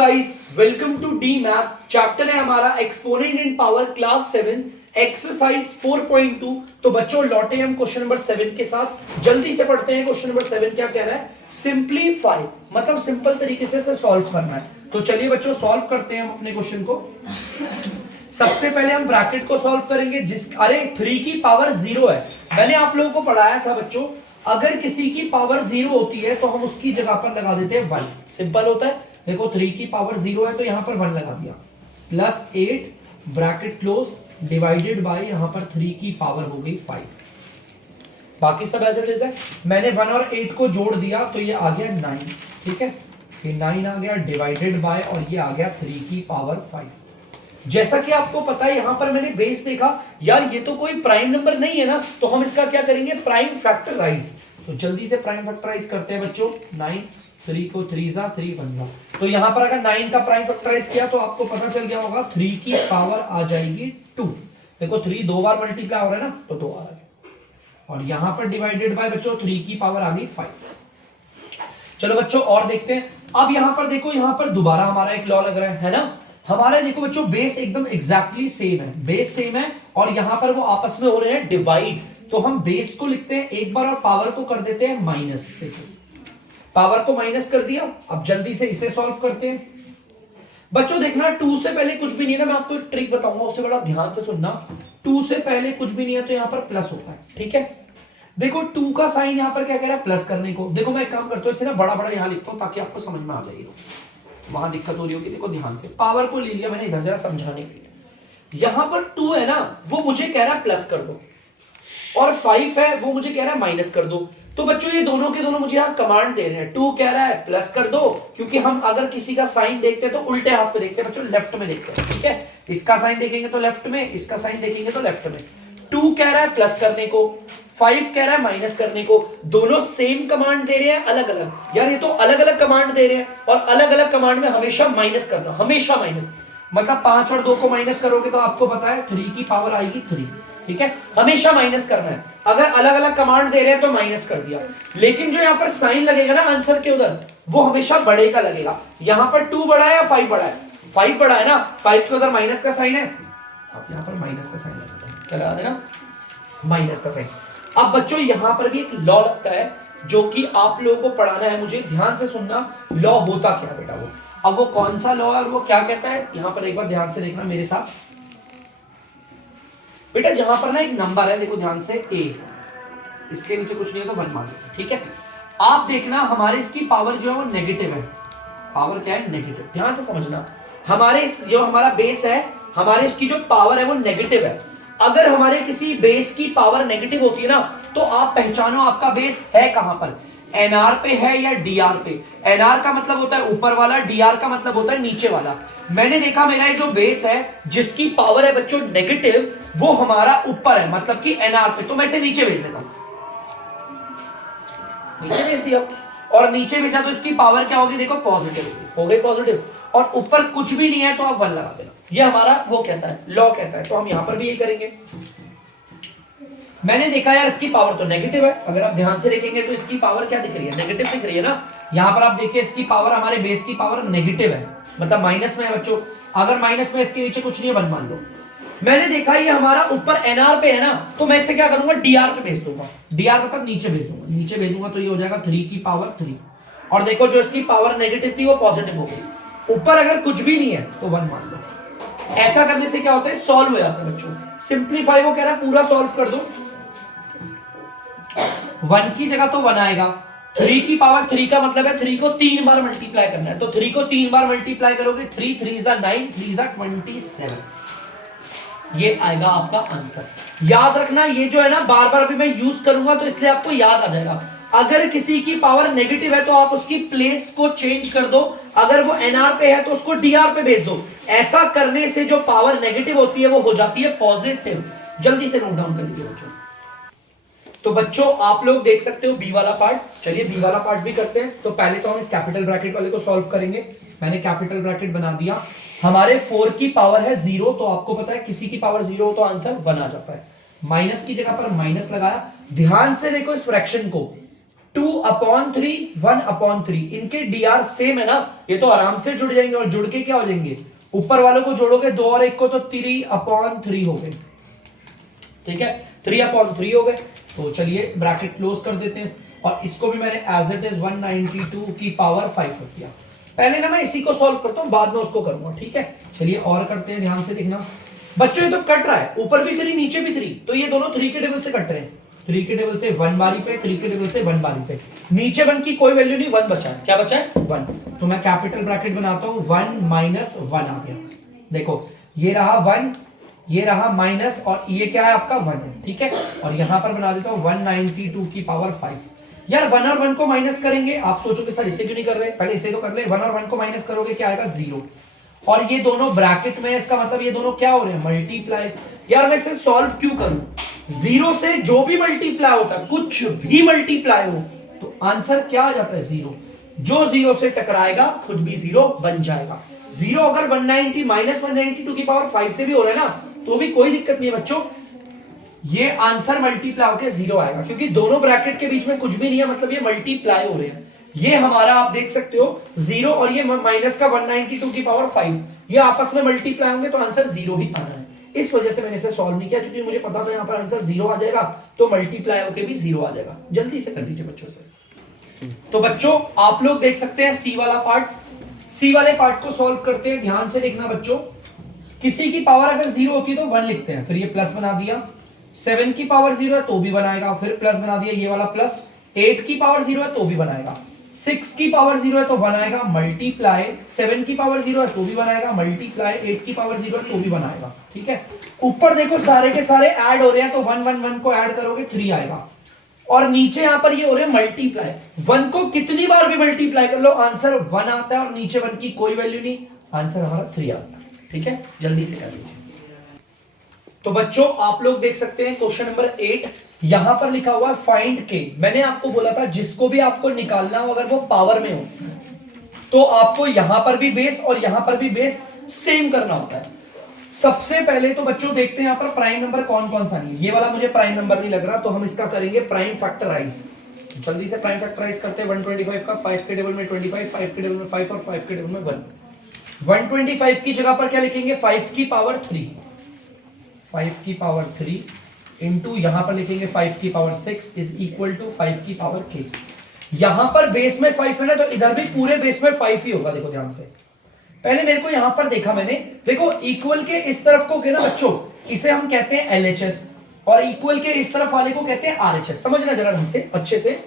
Guys, welcome to the maths. Chapter है हमारा exponent in power class 7 exercise 4.2। तो बच्चों लौटे हम क्वेश्चन नंबर 7 के साथ। जल्दी से पढ़ते हैं। क्वेश्चन नंबर 7 क्या कह रहा है? सिंप्लीफाई, मतलब सिंपल तरीके से सॉल्व करना है। तो चलिए बच्चों सॉल्व करते हैं हम अपने क्वेश्चन को। सबसे पहले हम ब्रैकेट को सॉल्व करेंगे। 3 की पावर 0 है। मैंने आप लोगों को पढ़ाया था बच्चों, अगर किसी की पावर 0 होती है तो हम उसकी जगह पर लगा देते हैं 1। सिंपल होता है। देखो 3 की पावर 0 है तो यहां पर 1 लगा दिया, plus 8 bracket close divided by यहां पर 3 की पावर हो गई 5। बाकी सब एज इट इज है। मैंने 1 और 8 को जोड़ दिया तो ये आ गया 9। ठीक है, ये 9 आ गया डिवाइडेड बाय और ये आ गया 3 की पावर 5। जैसा कि आपको पता है यहां पर मैंने बेस देखा, यार ये तो कोई प्राइम नंबर नहीं है ना, तो हम इसका क्या करेंगे? Prime factorise. तो जल्दी से प्राइम फैक्टराइज करते हैं बच्चों। 9 3 को 3 जा 3 1 जा। तो यहां पर अगर 9 का प्राइम फैक्टराइज किया तो आपको पता चल गया होगा 3 की पावर आ जाएगी 2। देखो 3 दो बार मल्टीप्लाई हो रहा है ना, तो 2 आ गया। और यहां पर डिवाइडेड बाय बच्चों 3 की पावर आ गई 5। चलो बच्चों और देखते हैं। अब यहां पर देखो, यहां पर दोबारा हमारा एक लॉ लग रहा है ना। हमारे देखो बच्चों बेस एकदम एग्जैक्टली सेम है, बेस सेम है और यहां पर वो आपस में हो रहे हैं डिवाइड। तो हम बेस को लिखते हैं एक बार और पावर को कर देते हैं माइनस। देखो पावर को माइनस कर दिया। अब जल्दी से इसे सॉल्व करते हैं बच्चों। देखना 2 से पहले कुछ भी नहीं है ना, मैं आपको एक ट्रिक बताऊंगा, उससे बड़ा ध्यान से सुनना। 2 से पहले कुछ भी नहीं है तो यहां पर प्लस होता है। ठीक है, देखो 2 का साइन यहां पर क्या कह रहा है? प्लस करने को। देखो मैं एक काम करता हूं, इसे ना बड़ा बड़ा यहां लिखता हूं ताकि आपको समझ में आ जाए। वहां दिक्कत हो रही होगी, देखो ध्यान से। पावर को ले लिया मैंने इधर जरा समझाने के लिए। यहां पर 2 है ना, वो मुझे कह रहा है प्लस कर दो, और 5 है वो मुझे कह रहा है माइनस कर दो। तो बच्चों ये दोनों के दोनों मुझे यहां कमांड दे रहे हैं। 2 कह रहा है प्लस कर दो, क्योंकि हम अगर किसी का साइन देखते हैं तो उल्टे हाथ पे देखते हैं बच्चों, लेफ्ट में देखते हैं। ठीक है, इसका साइन देखेंगे तो लेफ्ट में, इसका साइन देखेंगे तो लेफ्ट में। 2 कह रहा है प्लस करने को, 5 कह रहा है माइनस करने को। दोनों सेम कमांड दे रहे हैं, अलग अलग। यार ये तो अलग अलग कमांड दे रहे हैं, और अलग अलग कमांड में हमेशा माइनस करना, हमेशा माइनस। मतलब 5 और 2 को माइनस करोगे तो आपको पता है 3 की पावर आएगी 3। ठीक है, हमेशा माइनस करना है। अगर अलग अलग कमांड दे रहे हैं तो माइनस कर दिया, लेकिन जो यहां पर साइन लगेगा ना आंसर के उधर, वो हमेशा बड़े का लगेगा। यहां पर 2 बड़ा है या 5 बड़ा है? 5 बड़ा है ना, 5 के उधर माइनस का साइन है। अब यहां पर माइनस का साइन लगेगा, क्या लगा देना? माइनस का साइन। अब बच्चों यहां पर भी एक लॉ लगता है जो कि आप लोगों को पढ़ाना है, मुझे ध्यान से सुनना। लॉ होता क्या बेटा वो, अब वो कौन सा लॉ है और वो क्या कहता है, यहां पर एक बार ध्यान से देखना मेरे साथ बेटा। जहां पर ना एक नंबर है, देखो ध्यान से, a, इसके नीचे कुछ नहीं है तो 1 मान लो। ठीक है, आप देखना हमारे इसकी पावर जो है वो नेगेटिव है। पावर क्या है? नेगेटिव। ध्यान से समझना, हमारे जो हमारा बेस है, हमारे इसकी जो पावर है वो नेगेटिव है। अगर हमारे किसी बेस की पावर नेगेटिव होती है ना, तो आप पहचानो आपका बेस है कहां पर, एनआर पे है या डीआर पे। एनआर का मतलब होता है ऊपर वाला, डीआर का मतलब होता है नीचे वाला। मैंने देखा मेरा ये जो बेस है जिसकी पावर है बच्चों नेगेटिव, वो हमारा ऊपर है, मतलब कि एनआर पे। तो मैं इसे नीचे भेज देता हूं, नीचे भेज दिया, और नीचे भेजा तो इसकी पावर क्या होगी? देखो पॉजिटिव हो गई, पॉजिटिव। और ऊपर कुछ भी नहीं है तो आप 1 लगा देना। ये हमारा वो कहता है, लॉ कहता है। तो हम यहां पर भी यही करेंगे। मैंने देखा यार इसकी पावर तो नेगेटिव है, अगर आप ध्यान से देखेंगे तो इसकी पावर क्या दिख रही है? नेगेटिव दिख रही है ना। यहां पर आप देखिए इसकी पावर, हमारे बेस की पावर नेगेटिव है, मतलब माइनस में है बच्चों। अगर माइनस में, इसके नीचे कुछ नहीं है 1 मान लो। मैंने देखा ये हमारा ऊपर एनआर पे है ना, तो मैं इसे क्या करूंगा? डीआर पे भेज दूंगा। डीआर मतलब नीचे भेज दूंगा, नीचे भेजूंगा तो ये हो जाएगा 3 की पावर 3। और देखो जो इसकी पावर नेगेटिव थी वो पॉजिटिव हो गई। ऊपर अगर कुछ भी नहीं है तो 1 मान लो। ऐसा करने से क्या होता है? सॉल्व हो जाता है बच्चों। सिंप्लीफाई वो कह रहा है पूरा सॉल्व कर दो। 1 की जगह तो 1 आएगा। 3 की पावर 3 का मतलब है 3 को 3 बार मल्टीप्लाई करना है। तो 3 को 3 बार मल्टीप्लाई करोगे, 3 3 जा 9, 3 जा 27। ये आएगा आपका आंसर। याद रखना ये जो है ना, बार बार अभी मैं यूज करूंगा तो इसलिए आपको याद आ जाएगा। अगर किसी की पावर नेगेटिव है तो आप उसकी प्लेस को चेंज कर दो, अगर वो एनआर पे है तो उसको डीआर पे भेज दो। ऐसा करने से जो पावर नेगेटिव होती है वो हो जाती है पॉजिटिव। जल्दी से नोट डाउन कर लीजिए बच्चों। तो बच्चों आप लोग देख सकते हो बी वाला पार्ट। चलिए बी वाला पार्ट भी करते हैं। तो पहले तो हम इस कैपिटल ब्रैकेट वाले को सॉल्व करेंगे। मैंने कैपिटल ब्रैकेट बना दिया। हमारे 4 की पावर है 0, तो आपको पता है किसी की पावर 0 हो तो आंसर 1 आ जाता है। माइनस की जगह पर माइनस लगाया। ध्यान से देखो इस फ्रैक्शन को, 2/3 1/3, इनके dr सेम है ना, ये तो आराम से जुड़ जाएंगे और जुड़ के क्या हो जाएंगे, ऊपर वालों को जोड़ोगे 2 और 1 को तो 3/3 हो गए, ठीक है 3/3 हो गए। तो चलिए ब्रैकेट क्लोज कर देते हैं और इसको भी मैंने एज इट इज 192 की पावर 5 कर दिया। पहले ना मैं इसी को सॉल्व करता हूं, बाद में उसको करूंगा, ठीक है। चलिए और करते हैं, ध्यान से देखना बच्चों, ये तो कट रहा है, ऊपर भी 3 नीचे भी 3, तो ये दोनों 3 के टेबल से कट रहे हैं, 3 के टेबल से 1 बारी पे, 3 के टेबल से 1 बारी पे, नीचे 1 की कोई वैल्यू नहीं, 1 बचा है, क्या बचा है 1, तो मैं कैपिटल ब्रैकेट बनाता हूं, 1 माइनस 1 आ गया, देखो ये रहा 1, ये रहा माइनस, और ये क्या है आपका 1 है, ठीक है। और यहां पर बना देता हूं 192 की पावर 5। यार 1 और 1 को माइनस करेंगे, आप सोचोगे सर इसे क्यों नहीं कर रहे, पहले इसे तो कर ले, 1 और 1 को माइनस करोगे क्या आएगा 0, और ये दोनों ब्रैकेट में, इसका मतलब ये दोनों क्या हो रहे हैं मल्टीप्लाई। यार मैं इसे सॉल्व क्यों करूं, 0 से जो भी मल्टीप्लाई होता है, कुछ भी मल्टीप्लाई हो तो आंसर क्या आ जाता है 0, जो 0 से टकराएगा खुद भी 0 बन जाएगा। 0 अगर 190 माइनस 192 की पावर 5 से भी हो रहा है ना, तो भी कोई दिक्कत नहीं है बच्चों, ये आंसर मल्टीप्लाई होकर 0 आएगा, क्योंकि दोनों ब्रैकेट के बीच में कुछ भी नहीं है, मतलब ये मल्टीप्लाई हो रहे हैं। ये हमारा आप देख सकते हो 0 और ये माइनस का 192 की पावर 5, ये आपस में मल्टीप्लाई होंगे तो आंसर 0 ही आना है। इस वजह से मैंने इसे सॉल्व नहीं किया, क्योंकि मुझे पता था यहां पर आंसर 0 आ जाएगा, तो मल्टीप्लाई होकर भी 0 आ जाएगा। जल्दी से कर लीजिए बच्चों से। तो बच्चों आप लोग देख सकते हैं सी वाला पार्ट, सी वाले पार्ट को सॉल्व करते हैं, ध्यान से देखना बच्चों। किसी की पावर अगर 0 होती है तो 1 लिखते हैं, फिर ये प्लस बना दिया, 7 की पावर 0 है तो भी बनाएगा, फिर प्लस बना दिया, ये वाला प्लस, 8 की पावर 0 है तो भी बनाएगा, 6 की पावर 0 है तो बनाएगा मल्टीप्लाई, 7 की पावर 0 है तो भी बनाएगा मल्टीप्लाई, 8 की पावर 0 है तो भी बनाएगा, ठीक है। ऊपर देखो सारे के सारे ऐड हो रहे हैं, तो 1 1 1 को ऐड करोगे 3 आएगा, और नीचे यहां पर ये हो रहे हैं मल्टीप्लाई, 1 को कितनी बार भी मल्टीप्लाई कर लो आंसर 1 आता है, और नीचे 1 की कोई वैल्यू नहीं, आंसर हमारा 3 आता है, ठीक है। जल्दी से कर लीजिए। तो बच्चों आप लोग देख सकते हैं क्वेश्चन नंबर 8, यहां पर लिखा हुआ है फाइंड के। मैंने आपको बोला था जिसको भी आपको निकालना हो अगर वो पावर में हो, तो आपको यहां पर भी बेस और यहां पर भी बेस सेम करना होता है। सबसे पहले तो बच्चों देखते हैं यहां पर प्राइम नंबर कौन कौन सा नहीं है, ये वाला मुझे प्राइम नंबर नहीं लग रहा, तो हम इसका करेंगे प्राइम फैक्टराइज। जल्दी से प्राइम फैक्टराइज करते हैं 125 का, 5 के टेबल में 25, 5 के टेबल में 5 और 5 के टेबल में 1। 125 की जगह पर क्या लिखेंगे 5 की पावर 3, 5 की पावर 3 इंटू यहां पर लिखेंगे 5 की पावर 6 इज इक्वल टू 5 की पावर k। यहां पर बेस में 5 है ना, तो इधर भी पूरे बेस में 5 ही होगा। देखो ध्यान से, पहले मेरे को यहां पर देखा मैंने, देखो इक्वल के इस तरफ को के ना बच्चों, इसे हम कहते हैं LHS, और इक्वल के इस तरफ वाले को कहते हैं RHS। समझना जरा ढंग से अच्छे से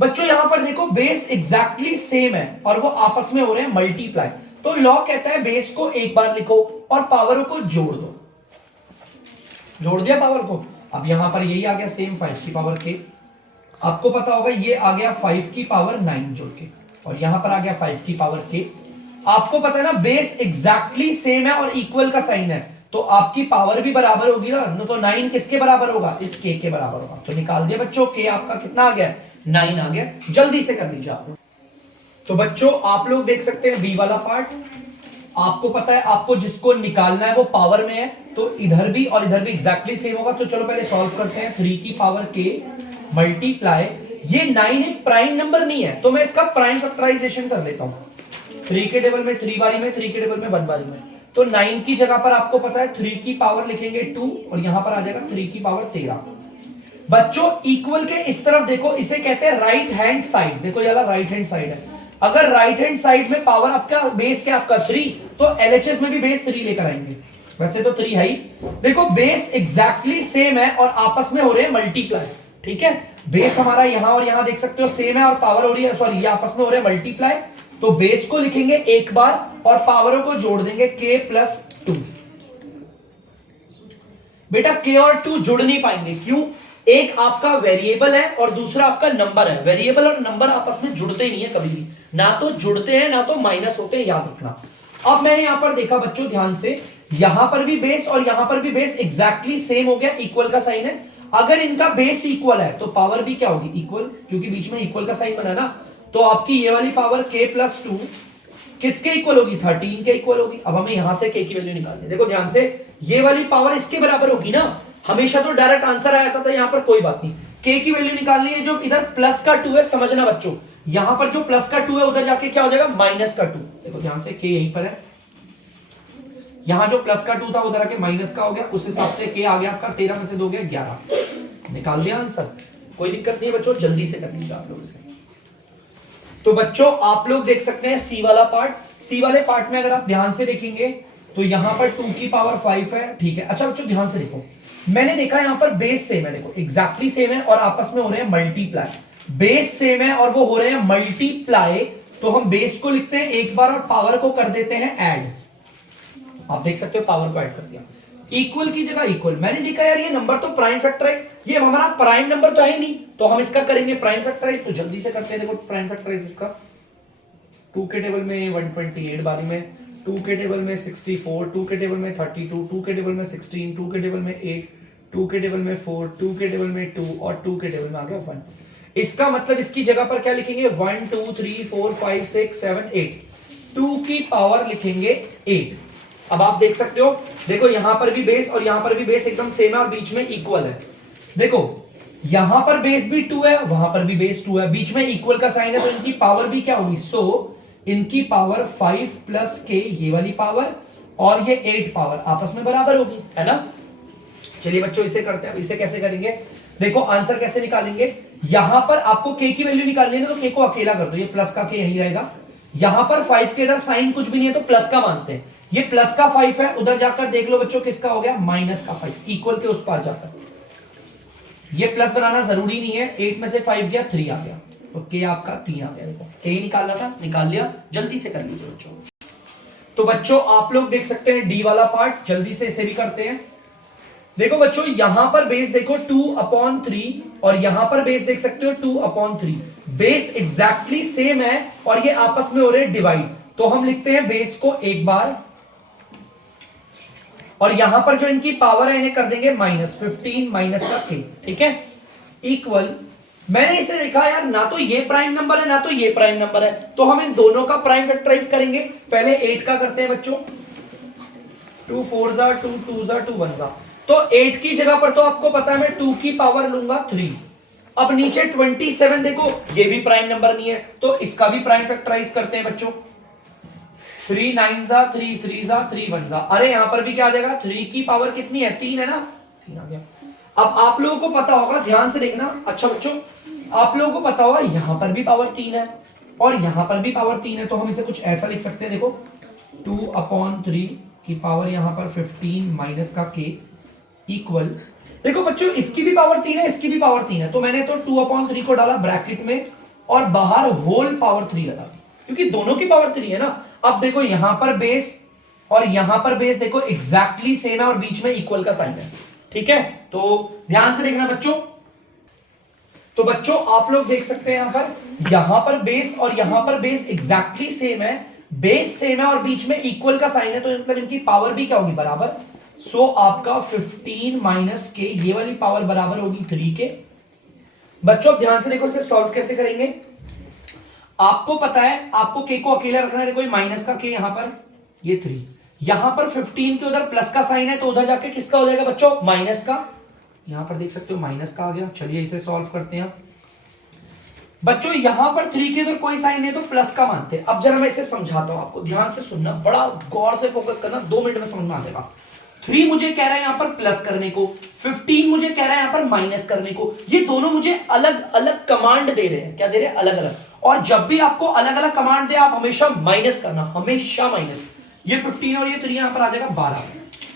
बच्चों, यहां पर देखो बेस एग्जैक्टली सेम है और वो आपस में हो रहे हैं मल्टीप्लाई, तो लॉ कहता है बेस को एक बार लिखो और पावरों को जोड़ दो। जोड़ दिया पावर को, अब यहां पर यही आ गया सेम 5 की पावर k, आपको पता होगा ये आ गया 5 की पावर 9 जोड़ के, और यहां पर आ गया 5 की पावर k। आपको पता है ना बेस एग्जैक्टली सेम है और इक्वल का साइन है, तो आपकी पावर भी बराबर होगी ना, तो 9 किसके बराबर होगा, इस k के बराबर होगा। तो निकाल दिया बच्चों, k आपका कितना आ गया 9 आ गया। जल्दी से कर लीजिए आप। तो बच्चों आप लोग देख सकते हैं बी वाला पार्ट, आपको पता है आपको जिसको निकालना है वो पावर में है, तो इधर भी और इधर भी एग्जैक्टली सेम होगा। तो चलो पहले सॉल्व करते हैं, 3 की पावर k मल्टीप्लाई, ये 9 एक प्राइम नंबर नहीं है, तो मैं इसका प्राइम फैक्टराइजेशन कर देता हूं। 3 के टेबल में 3 बारी में, 3 के टेबल में 1 बारी में, तो 9 की जगह पर आपको पता है 3 की पावर लिखेंगे 2, और यहां पर आ जाएगा 3 की पावर 13। बच्चों इक्वल के इस तरफ देखो, इसे कहते हैं राइट हैंड साइड। देखो ये राइट हैंड साइड है, अगर राइट हैंड साइड में पावर आपका बेस क्या आपका 3, तो LHS में भी बेस 3 लेकर आएंगे। वैसे तो 3 है ही, देखो बेस एग्जैक्टली सेम है और आपस में हो रहे हैं मल्टीप्लाई, ठीक है। बेस हमारा यहां और यहां देख सकते हो सेम है और पावर हो रही है, सॉरी ये आपस में हो रहे हैं मल्टीप्लाई, तो बेस को लिखेंगे एक बार और पावरों को जोड़ देंगे k+2। बेटा k और 2 जुड़ नहीं पाएंगे, क्यों, एक आपका वेरिएबल है और दूसरा आपका नंबर है। वेरिएबल और नंबर आपस में जुड़ते ही नहीं है कभी भी, ना तो जुड़ते हैं ना तो माइनस होते हैं, याद रखना। अब मैंने यहां पर देखा बच्चों ध्यान से, यहां पर भी बेस और यहां पर भी बेस एग्जैक्टली सेम हो गया, इक्वल का साइन है। अगर इनका बेस इक्वल है तो पावर भी क्या होगी इक्वल, क्योंकि बीच में इक्वल का साइन बना ना, तो आपकी ये वाली पावर k+2 किसके इक्वल होगी 13 के इक्वल होगी। अब हमें यहां से k की वैल्यू निकालनी है। देखो ध्यान से, ये वाली पावर इसके बराबर होगी ना, हमेशा तो डायरेक्ट आंसर आया था, तो यहां पर कोई बात नहीं, k की वैल्यू निकालनी है, जो इधर प्लस का 2 है, समझना बच्चों, यहां पर जो प्लस का 2 है उधर जाके क्या हो जाएगा माइनस का 2। देखो ध्यान से, k यहीं पर है, यहां जो प्लस का 2 था उधर आके माइनस का हो गया, उस हिसाब से k आ गया आपका 13 में से 2 गया 11, निकाल दिया आंसर। कोई दिक्कत नहीं है बच्चों, जल्दी से कर लीजिए आप लोग इसे। तो बच्चों आप लोग देख सकते हैं सी वाला पार्ट, सी वाले पार्ट में अगर आप ध्यान से देखेंगे तो यहां पर 2 की पावर 5 है, ठीक है। अच्छा बच्चों ध्यान से देखो, मैंने देखा यहां पर बेस सेम है, देखो एग्जैक्टली सेम है और आपस में हो रहे हैं मल्टीप्लाई। बेस सेम है और वो हो रहे हैं मल्टीप्लाई, तो हम बेस को लिखते हैं एक बार और पावर को कर देते हैं ऐड। आप देख सकते हो पावर को ऐड कर दिया, इक्वल की जगह इक्वल। मैंने देखा यार ये नंबर तो प्राइम फैक्टराइज, ये हमारा प्राइम नंबर तो है नहीं, तो हम इसका करेंगे प्राइम फैक्टराइज। तो जल्दी से करते हैं, देखो प्राइम फैक्टराइज इसका 2 के टेबल में 128 बारी में, 2 के टेबल में 64, 2 के टेबल में 32, 2 के टेबल में 16, 2 के टेबल में 8, 2 के टेबल में 4, 2 के टेबल में 2 और 2 के टेबल में आ गया 1। इसका मतलब इसकी जगह पर क्या लिखेंगे 1 2 3 4 5 6 7 8, 2 की पावर लिखेंगे 8। अब आप देख सकते हो, देखो यहां पर भी बेस और यहां पर भी बेस एकदम सेम है और बीच में इक्वल है। देखो यहां पर बेस भी 2 है, वहां पर भी बेस 2 है, बीच में इक्वल का साइन है, तो इनकी पावर भी क्या होगी, सो इनकी पावर 5 प्लस के, ये वाली पावर और ये 8 पावर आपस में बराबर होगी, है ना। चलिए बच्चों इसे करते हैं। इसे कैसे करेंगे, देखो आंसर कैसे निकालेंगे, यहां पर आपको k की वैल्यू निकालनी है, तो k को अकेला कर दो, ये प्लस का k यही रहेगा। यहां पर 5 के इधर साइन कुछ भी नहीं है तो प्लस का मानते हैं, ये प्लस का 5 है, उधर जाकर देख लो बच्चों किसका हो गया माइनस का 5, इक्वल के उस पार जाकर। ये प्लस बनाना जरूरी नहीं है, 8 में से 5 गया 3 आ गया, तो k आपका 3 आ गया। देखो k ही निकालना था, निकाल लिया, जल्दी से कर लीजिए बच्चों। तो बच्चों आप लोग देख सकते हैं डी वाला पार्ट, जल्दी से इसे भी करते हैं। देखो बच्चों यहां पर बेस देखो 2/3 और यहां पर बेस देख सकते हो 2/3, बेस एग्जैक्टली सेम है और ये आपस में हो रहे डिवाइड, तो हम लिखते हैं बेस को एक बार और यहां पर जो इनकी पावर है इन्हें कर देंगे -15 माइनस का k, ठीक है, इक्वल। मैंने इसे देखा यार ना तो ये प्राइम नंबर है ना तो ये प्राइम नंबर है, तो हम इन दोनों का प्राइम फैक्टराइज करेंगे। पहले 8 का करते हैं बच्चों, 2 4 जा 2 2 जा 2 1 जा, तो 8 की जगह पर तो आपको पता है मैं 2 की पावर लूंगा 3। अब नीचे 27 देखो ये भी प्राइम नंबर नहीं है, तो इसका भी प्राइम फैक्टराइज करते हैं बच्चों। 3 9 जा 3 3 जा 3 1 जा, अरे यहां पर भी क्या आ जाएगा, 3 की पावर कितनी है 3 है ना, 3 आ गया। अब आप लोगों को पता होगा, ध्यान से देखना, अच्छा बच्चों आप लोगों को पता होगा यहां पर भी पावर 3 है और यहां पर भी पावर 3 है, तो हम इसे कुछ ऐसा लिख सकते हैं, देखो 2/3 की पावर यहां पर 15 माइनस का k इक्वल। देखो बच्चों इसकी भी पावर 3 है, इसकी भी पावर 3 है, तो मैंने तो 2/3 को डाला ब्रैकेट में और बाहर होल पावर 3 लगा, क्योंकि दोनों की पावर 3 है ना। अब देखो यहां पर बेस और यहां पर बेस देखो एग्जैक्टली सेम है और बीच में इक्वल का साइन है, ठीक है। तो ध्यान से देखना बच्चों, तो बच्चों आप लोग देख सकते हैं यहां पर बेस और यहां पर बेस एग्जैक्टली सेम है, बेस सेम है और बीच में इक्वल का साइन है, तो मतलब इनकी पावर भी क्या होगी बराबर। सो आपका 15 माइनस के, ये वाली पावर बराबर होगी 3 के। बच्चों ध्यान से देखो इसे सॉल्व कैसे करेंगे, आपको पता है आपको k को अकेला रखना है, देखो ये माइनस का k यहां पर, ये 3, यहां पर 15 के उधर प्लस का साइन है, तो उधर जाके किसका हो जाएगा बच्चों माइनस का, यहां पर देख सकते हो माइनस का आ गया। चलिए इसे सॉल्व करते हैं बच्चों, यहां पर 3 के उधर कोई साइन नहीं तो प्लस का मानते हैं। अब जरा मैं इसे समझाता हूं आपको, ध्यान से सुनना, बड़ा गौर से फोकस करना, 2 मिनट में समझ में आ जाएगा। 3 मुझे कह रहा है यहां पर प्लस करने को, 15 मुझे कह रहा है यहां पर माइनस करने को, ये दोनों मुझे अलग अलग कमांड दे रहे हैं, क्या दे रहे हैं अलग अलग। और जब भी आपको अलग अलग कमांड दे आप हमेशा माइनस करना, हमेशा माइनस। ये 15 और ये 3 यहां पर आ जाएगा 12,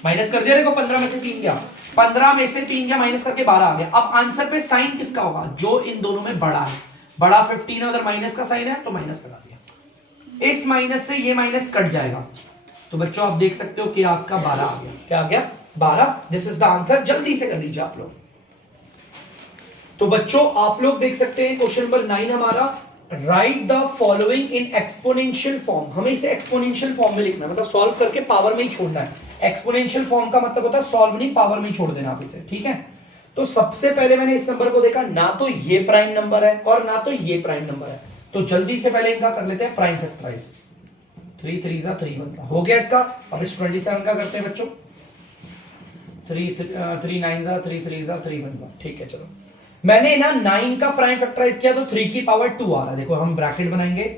माइनस कर दिया, देखो 15 में से 3 गया, 15 में से 3 गया माइनस करके 12 आ गया। अब आंसर पे साइन किसका होगा, जो इन दोनों में बड़ा है, बड़ा 15 है, उधर माइनस का साइन है तो माइनस करा दिया, इस माइनस से ये माइनस कट जाएगा, तो बच्चों आप देख सकते हो कि आपका 12 आ गया, क्या आ गया 12। दिस इज द आंसर, जल्दी से कर लीजिए आप लोग। तो बच्चों आप लोग देख सकते हैं क्वेश्चन नंबर 9 हमारा, right the following in exponential form. हमें इसे एक्सपोनेंशियल फॉर्म में लिखना है, मतलब सॉल्व करके पावर में ही छोड़ना है। एक्सपोनेंशियल फॉर्म का मतलब होता है सॉल्व नहीं, पावर में ही छोड़ देना आप इसे, ठीक है। तो सबसे पहले मैंने इस नंबर को देखा, ना तो ये प्राइम नंबर है और ना तो ये प्राइम नंबर है, तो जल्दी से पहले इनका कर लेते हैं प्राइम फैक्टराइज। 3 3 जा 3 1 हो गया इसका। अब इस 27 का करते हैं बच्चों, 3 9 जा 3 3 जा 3 1 जा, ठीक है। चलो मैंने ना 9 का प्राइम फैक्टराइज किया तो 3 की पावर 2 आ रहा है। देखो हम ब्रैकेट बनाएंगे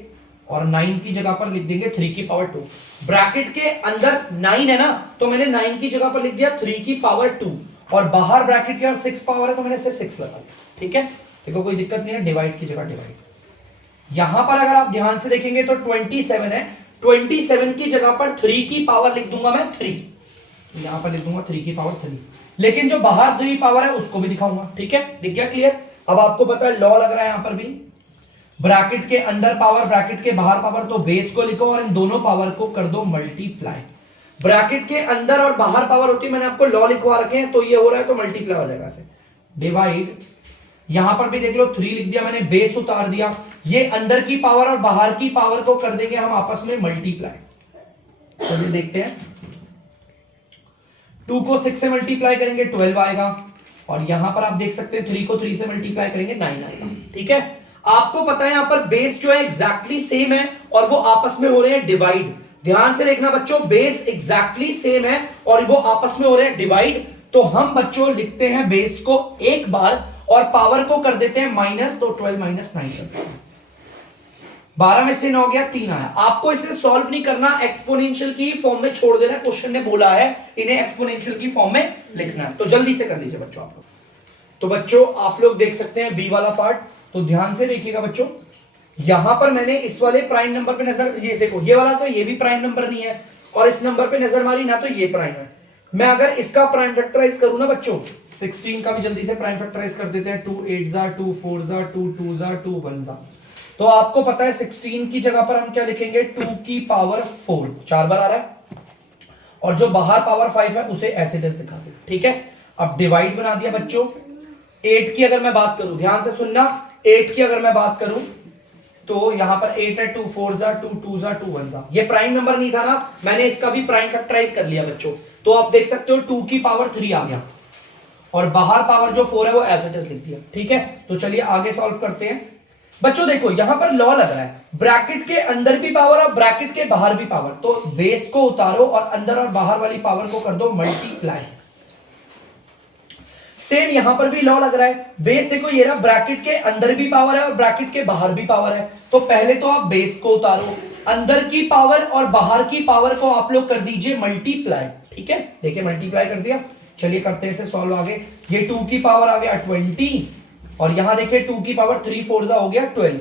और 9 की जगह पर लिख देंगे 3 की पावर 2। ब्रैकेट के अंदर 9 है ना, तो मैंने 9 की जगह पर लिख दिया 3 की पावर 2, और बाहर ब्रैकेट के अंदर 6 पावर है तो मैंने इसे 6 लगा दिया। ठीक है, देखो कोई दिक्कत नहीं है, डिवाइड की जगह डिवाइड। यहां पर अगर आप ध्यान से देखेंगे तो 27 है, 27 की जगह पर 3 की पावर लिख दूंगा मैं 3, यहां पर लिख दूंगा 3 की पावर 3, लेकिन जो बाहर 3 पावर है उसको भी दिखाऊंगा। ठीक है, दिख गया क्लियर? अब आपको पता है लॉ लग रहा है यहां पर भी, ब्रैकेट के अंदर पावर ब्रैकेट के बाहर पावर, तो बेस को लिखो और इन दोनों पावर को कर दो मल्टीप्लाई। ब्रैकेट के अंदर और बाहर पावर होती है, मैंने आपको लॉ लिखवा रखे हैं, तो ये हो रहा है तो मल्टीप्लाई हो जाएगा से डिवाइड। यहां पर भी देख लो 3 लिख दिया मैंने, बेस उतार दिया, ये अंदर की पावर और बाहर की पावर को कर देंगे हम आपस में मल्टीप्लाई। चलिए देखते हैं, 2 को 6 से मल्टीप्लाई करेंगे 12 आएगा, और यहां पर आप देख सकते हैं 3 को 3 से मल्टीप्लाई करेंगे 9 आएगा। ठीक है, आपको पता है यहां पर बेस जो है एग्जैक्टली सेम है और वो आपस में हो रहे हैं डिवाइड। ध्यान से देखना बच्चों, बेस एग्जैक्टली सेम है और वो आपस में हो रहे हैं डिवाइड, तो हम बच्चों लिखते हैं बेस को एक बार और पावर को कर देते हैं माइनस, तो 12 माइनस 9 करते हैं। 12 में से 9 गया, 3 आया। आपको इसे सॉल्व नहीं करना, एक्सपोनेंशियल की फॉर्म में छोड़ देना, क्वेश्चन ने बोला है इन्हें एक्सपोनेंशियल की फॉर्म में लिखना है, तो जल्दी से कर लीजिए बच्चों आप लोग। तो बच्चों आप लोग देख सकते हैं बी वाला पार्ट, तो ध्यान से देखिएगा बच्चों, यहां पर मैंने इस वाले प्राइम नंबर पे नजर, ये देखो ये वाला तो ये भी प्राइम नंबर नहीं है, और इस नंबर पे नजर मारी ना तो ये प्राइम है। मैं अगर इसका प्राइम फैक्टराइज करूं ना बच्चों, 16 का भी जल्दी से प्राइम फैक्टराइज कर देते हैं, 2 8 जा 2 4 जा 2 2 जा 2 1 जा, तो आपको पता है 16 की जगह पर हम क्या लिखेंगे 2 की पावर 4, 4 बार आ रहा है, और जो बाहर पावर 5 है उसे ऐसे दिखा दे। ठीक है, अब डिवाइड बना दिया बच्चों। 8 की अगर मैं बात करूं, ध्यान से सुनना, 8 की अगर मैं बात करूं तो यहां पर 8 है, 2 4 जा 2 2 जा 2 1 जा, ये प्राइम नंबर नहीं था ना, मैंने इसका भी प्राइम फैक्टराइज कर लिया बच्चों, तो आप देख सकते हो 2 की पावर 3 आ गया, और बाहर पावर जो 4 है वो एज इट इज लिख दिया। ठीक है, तो चलिए आगे सॉल्व करते हैं बच्चों। देखो यहां पर लॉ लग रहा है, ब्रैकेट के अंदर भी पावर और ब्रैकेट के बाहर भी पावर, तो बेस को उतारो और अंदर और बाहर वाली पावर को कर दो मल्टीप्लाई। सेम यहां पर भी लॉ लग रहा है, बेस देखो ये रहा, ब्रैकेट के अंदर भी पावर है और ब्रैकेट के बाहर भी पावर है, तो पहले तो आप बेस को उतारो, अंदर की पावर और बाहर की पावर को आप लोग कर दीजिए मल्टीप्लाई। ठीक है, देखिए मल्टीप्लाई कर दिया। चलिए करते हैं इसे सॉल्व आगे। ये 2 की पावर आ गया 20, और यहां देखिए 2 की पावर 3 4 जा हो गया 12।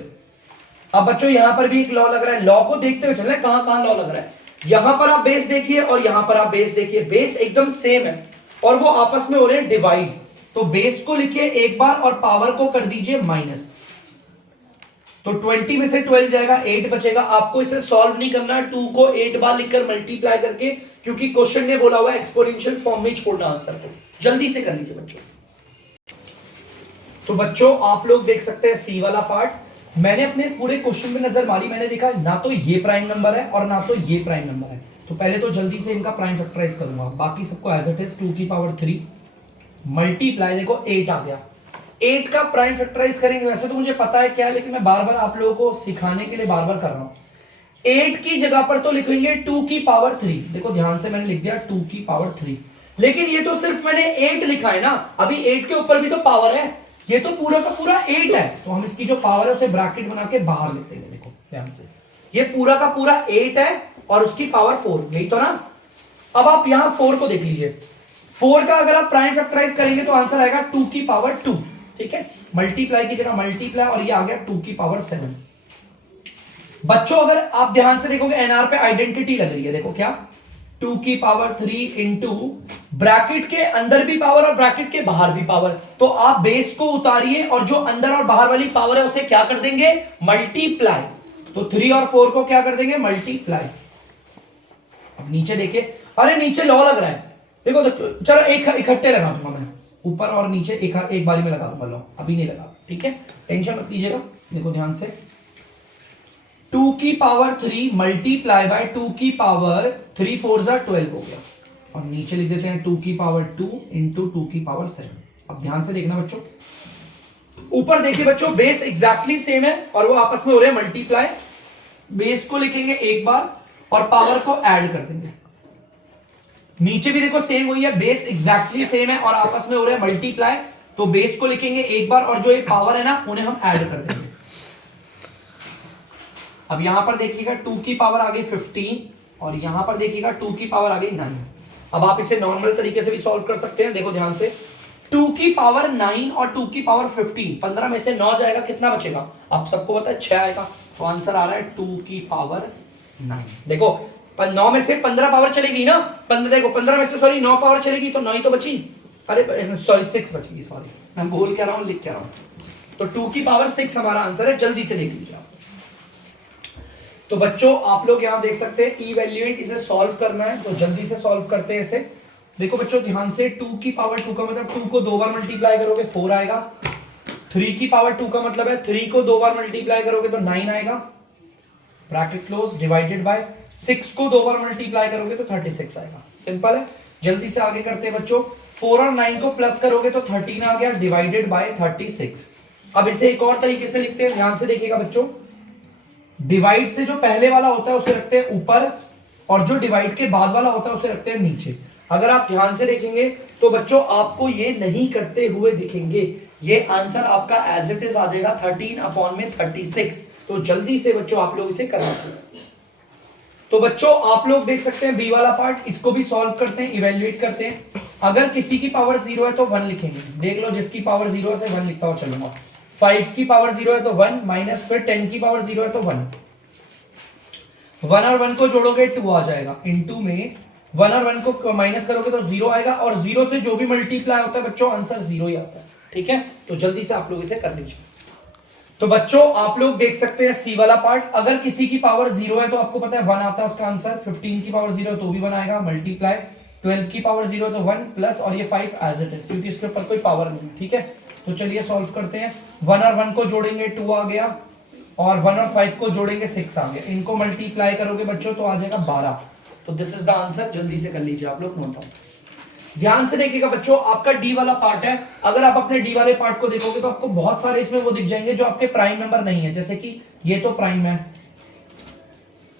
अब बच्चों यहां पर भी एक लॉ लग रहा है, लॉ को देखते हुए चलना है, कहां कहां लॉ लग रहा है। यहां पर आप बेस देखिए और यहां पर आप बेस देखिए, बेस एकदम सेम है और वो आपस में हो रहे हैं डिवाइड, तो बेस को लिखिए एक बार और पावर को कर दीजिए माइनस, तो 20 में से 12 जाएगा, 8 बचेगा। आपको इसे सॉल्व नहीं करना, 2 को 8 बार लिखकर मल्टीप्लाई करके, क्योंकि क्वेश्चन ने बोला हुआ है एक्सपोनेंशियल फॉर्म में छोड़ना आंसर को। जल्दी से कर लीजिए बच्चों। तो बच्चों आप लोग देख सकते हैं सी वाला पार्ट, मैंने अपने इस पूरे क्वेश्चन में नजर मारी, मैंने देखा ना तो ये प्राइम नंबर है और ना तो ये प्राइम नंबर है, तो पहले तो जल्दी से इनका प्राइम फैक्टराइज करूंगा, बाकी सबको एज इट इज 2 की पावर 3 मल्टीप्लाई, देखो 8 आ गया। 8 का प्राइम फैक्टराइज करेंगे, वैसे तो मुझे पता है क्या है, लेकिन मैं बार बार आप लोगों को सिखाने के लिए बार बार कर रहा हूं। 8 की जगह पर तो लिखेंगे 2 की पावर 3, देखो ध्यान से मैंने लिख दिया 2 की पावर 3, लेकिन ये तो सिर्फ मैंने 8 लिखा है ना, अभी 8 के ऊपर भी तो पावर है, ये तो पूरा का पूरा 8 है, तो हम इसकी जो पावर है उसे ब्रैकेट बना के बाहर लिख देंगे। देखो ध्यान से, ये पूरा का पूरा 8 है और उसकी पावर 4, यही तो ना। अब आप यहां 4 को देख लीजिए, 4 का अगर आप प्राइम फैक्टराइज करेंगे तो आंसर आएगा 2 की पावर 2। ठीक है, मल्टीप्लाई की जगह मल्टीप्लाई, और ये आ गया 2 की पावर 7। बच्चों अगर आप ध्यान से देखोगे एनआर पे आइडेंटिटी लग रही है, देखो क्या, 2 की पावर 3 इंटू ब्रैकेट के अंदर भी पावर और ब्रैकेट के बाहर भी पावर, तो आप बेस को उतारिए और जो अंदर और बाहर वाली पावर है उसे क्या कर देंगे मल्टीप्लाई, तो 3 और 4 को क्या कर देंगे मल्टीप्लाई। अब नीचे देखिए, अरे नीचे लॉ लग रहा है, देखो चलो एक इकट्ठे लगा दूंगा मैं, ऊपर और नीचे एक बारी में लगा दूंगा लॉ, अभी नहीं लगा। ठीक है, टेंशन मत लीजिएगा, देखो ध्यान से, 2 की पावर 3 मल्टीप्लाई बाय 2 की पावर 3 4 जा 12 हो गया, और नीचे लिख देते हैं 2 की पावर 2 इंटू 2 की पावर 7। अब ध्यान से देखना बच्चों, ऊपर देखिए बच्चों बेस एग्जैक्टली सेम है और वो आपस में हो रहे हैं मल्टीप्लाई, बेस को लिखेंगे एक बार और पावर को ऐड कर देंगे। नीचे भी देखो सेम वही है, बेस एग्जैक्टली सेम है और आपस में हो रहे हैं मल्टीप्लाई, तो बेस को लिखेंगे एक बार और जो ये पावर है ना उन्हें हम ऐड कर देंगे। अब यहां पर देखिएगा 2 की पावर आ गई 15 और यहां पर देखिएगा 2 की पावर आ गई 9। अब आप इसे नॉर्मल तरीके से भी सॉल्व कर सकते हैं। देखो ध्यान से 2 की पावर 9 और 2 की पावर 15, 15 में से 9 जाएगा, कितना बचेगा? आप सबको पता है 6 आएगा, तो आंसर आ रहा है 2 की पावर 9। देखो 9 में से 15 पावर चलेगी ना, 15 देखो 15 में से सॉरी 9 पावर चलेगी तो 9 ही तो बची, अरे सॉरी 6 बचेगी, सॉरी मैं बोल क्या रहा हूं, लिख क्या रहा हूं। तो 2 की पावर 6 हमारा आंसर है, जल्दी से देख लीजिए आप। तो बच्चों आप लोग यहां देख सकते हैं इवैल्यूएट, इसे सॉल्व करना है तो जल्दी से सॉल्व करते हैं इसे। देखो बच्चों ध्यान से 2 की पावर 2 का मतलब 2 को 2 बार मल्टीप्लाई करोगे 4 आएगा। 3 की पावर 2 का मतलब है 3 को 2 बार मल्टीप्लाई करोगे तो 9 आएगा, ब्रैकेट क्लोज, डिवाइडेड बाय 6 को 2 बार मल्टीप्लाई करोगे तो 36 आएगा। सिंपल है, जल्दी से आगे करते हैं बच्चों। 4 और 9 को प्लस करोगे तो 13 आ गया, डिवाइडेड बाय 36। अब इसे एक और तरीके से लिखते हैं, ध्यान से देखिएगा बच्चों। डिवाइड से जो पहले वाला होता है उसे रखते हैं ऊपर और जो डिवाइड के बाद वाला होता है उसे रखते हैं नीचे। अगर आप ध्यान से देखेंगे तो बच्चों आपको ये नहीं करते हुए दिखेंगे, ये आंसर आपका एज इट इज आ जाएगा 13/36। तो जल्दी से बच्चों आप लोग इसे करना चाहिए। तो बच्चों आप लोग देख सकते हैं बी वाला पार्ट, इसको भी सॉल्व करते हैं, इवैल्यूएट करते हैं। अगर किसी की पावर 0 है तो 1 लिखेंगे, देख लो जिसकी पावर 0 है से 1 लिखता हुआ चलूंगा। 5 की पावर 0 है तो 1 माइनस, फिर 10 की पावर 0 है तो 1, 1 और 1 को जोड़ोगे 2 आ जाएगा, इनटू में 1 और 1 को माइनस करोगे तो 0 आएगा और 0 से जो भी मल्टीप्लाई होता है बच्चों आंसर 0 ही आता है। ठीक है, तो जल्दी से आप लोग इसे कर लीजिए। तो बच्चों आप लोग देख सकते हैं सी वाला पार्ट, अगर किसी की पावर 0 है तो आपको पता है 1 आता है उसका आंसर। 15 की पावर 0 तो भी 1 आएगा, मल्टीप्लाई 12 की पावर 0 तो 1 प्लस और ये 5 एज इट इज, क्योंकि इसके ऊपर कोई पावर नहीं है। ठीक है, तो चलिए सॉल्व करते हैं। 1 और 1 को जोड़ेंगे 2 आ गया और 1 और 5 को जोड़ेंगे 6 आ गया, इनको मल्टीप्लाई करोगे बच्चों तो आ जाएगा 12। तो दिस इज द आंसर, जल्दी से कर लीजिए आप लोग नोट डाउन। ध्यान से देखिएगा बच्चों, आपका डी वाला पार्ट है, अगर आप अपने डी वाले पार्ट को देखोगे तो आपको बहुत सारे इसमें वो दिख जाएंगे जो आपके प्राइम नंबर नहीं है, जैसे कि ये तो प्राइम है,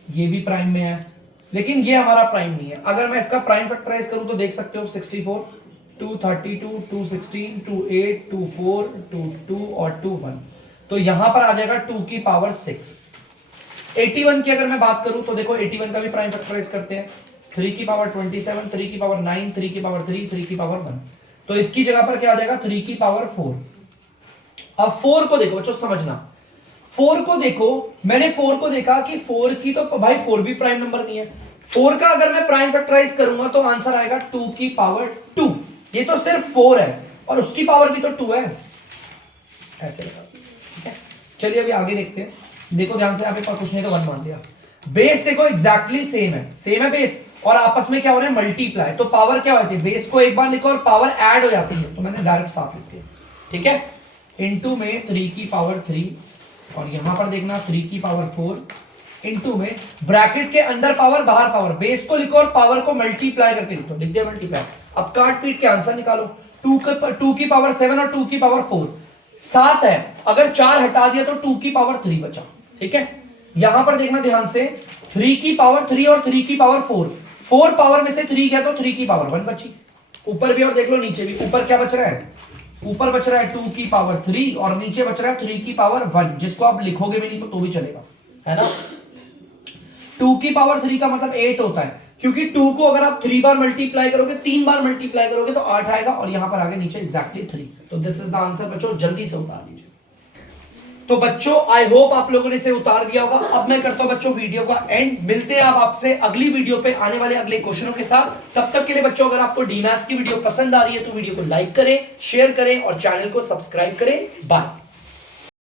ये भी प्राइम में है, लेकिन ये हमारा प्राइम नहीं है। अगर मैं इसका प्राइम फैक्टराइज करूं तो देख सकते हो 64, 232, 216, 28, 24, 22 और 21, तो यहां पर आ जाएगा 2 की पावर 6। 81 की अगर मैं बात करूं तो देखो 81 का भी प्राइम फैक्टराइज करते हैं, 3 की पावर 27, 3 की पावर 9, 3 की पावर 3, 3 की पावर 1, तो इसकी जगह पर क्या आ जाएगा 3 की पावर 4। अब 4 को देखो बच्चों, समझना 4 को देखो, मैंने 4 को देखा कि 4 की तो भाई 4 भी प्राइम नंबर नहीं है। 4 का अगर मैं प्राइम फैक्टराइज करूंगा तो आंसर आएगा 2 की पावर 2। ये तो सिर्फ 4 है और उसकी पावर भी तो 2 है, ऐसे लगा। ठीक है, चलिए अभी आगे देखते हैं। देखो ध्यान से, यहाँ पे कुछ नहीं तो 1 मान दिया। बेस देखो एग्जैक्टली सेम है बेस, और आपस में क्या हो रहा है मल्टीप्लाई, तो पावर क्या होती है, बेस को एक बार लिखो और पावर ऐड हो जाती है, तो मैंने डायरेक्ट साथ लिख दिया। ठीक है, इनटू में 3 की पावर 3 और यहां पर देखना 3 की पावर 4 इनटू में ब्रैकेट के अंदर पावर बाहर पावर, बेस को लिखो और पावर को मल्टीप्लाई करके लिखो, लिख दिया मल्टीप्लाई। अब काट पीट के आंसर निकालो, 2 की पावर 7 और 2 की पावर 4, 7 है, अगर 4 हटा दिया तो 2 की पावर 3 बचा। ठीक है, यहां पर देखना ध्यान से, 3 की पावर 3 और 3 की पावर 4, 4 पावर में से 3 गया तो 3 की पावर 1 बची। ऊपर भी और देख लो नीचे भी, ऊपर क्या बच रहा है, ऊपर बच रहा है 2 की पावर 3 और नीचे बच रहा है 3 की पावर 1, जिसको आप लिखोगे भी नहीं तो भी चलेगा, है ना। 2 की पावर 3 का मतलब 8 होता है, क्योंकि 2 को अगर आप 3 बार मल्टीप्लाई करोगे, 3 बार मल्टीप्लाई करोगे तो 8 आएगा और यहां पर आगे नीचे एग्जैक्टली 3। तो दिस इज द आंसर बच्चों, जल्दी से उतार लीजिए। तो बच्चों आई होप आप लोगों ने इसे उतार दिया होगा। अब मैं करता हूं बच्चों वीडियो का एंड, मिलते हैं आप आपसे अगली वीडियो पे आने वाले अगले क्वेश्चनों के साथ। तब तक के लिए बच्चों अगर आपको डीमैथ्स की वीडियो पसंद आ रही है तो वीडियो को लाइक करें, शेयर करें और चैनल को सब्सक्राइब करें। बाय।